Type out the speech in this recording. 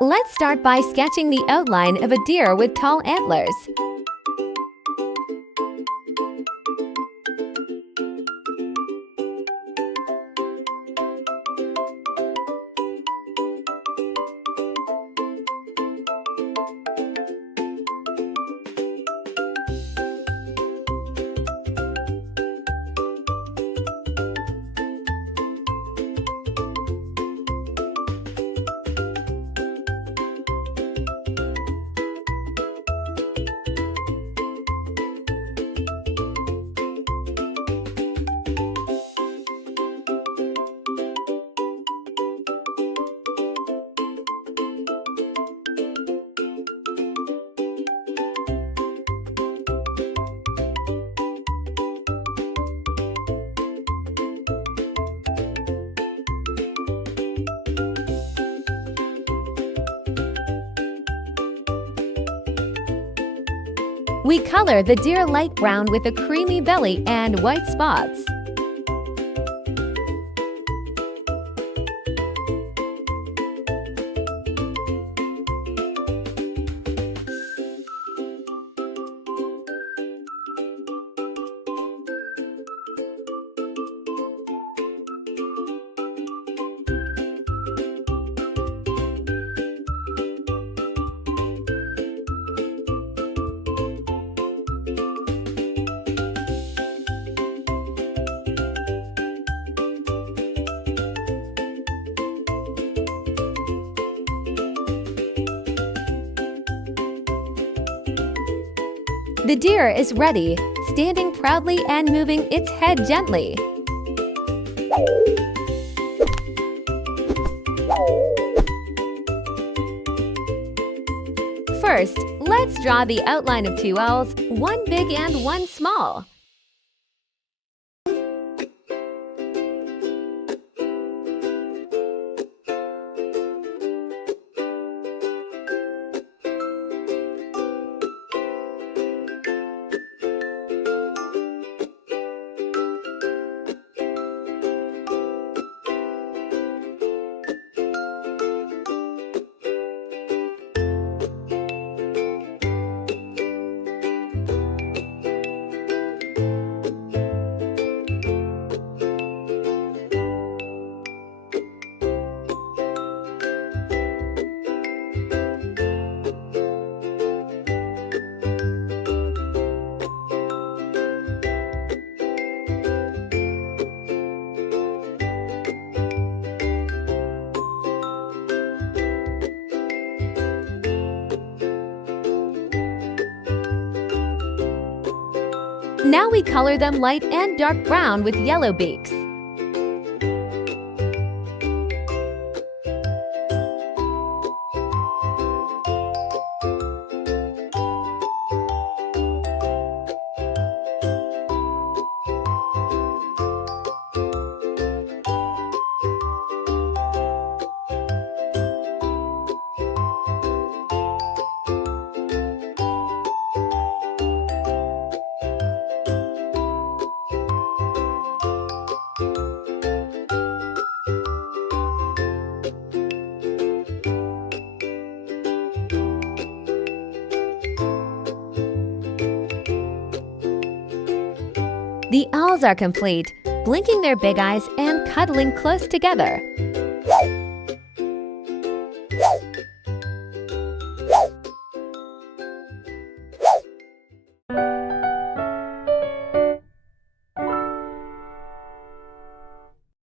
Let's start by sketching the outline of a deer with tall antlers. We color the deer light brown with a creamy belly and white spots. The deer is ready, standing proudly and moving its head gently. First, let's draw the outline of two owls, one big and one small. Now we color them light and dark brown with yellow beaks. The owls are complete, blinking their big eyes and cuddling close together.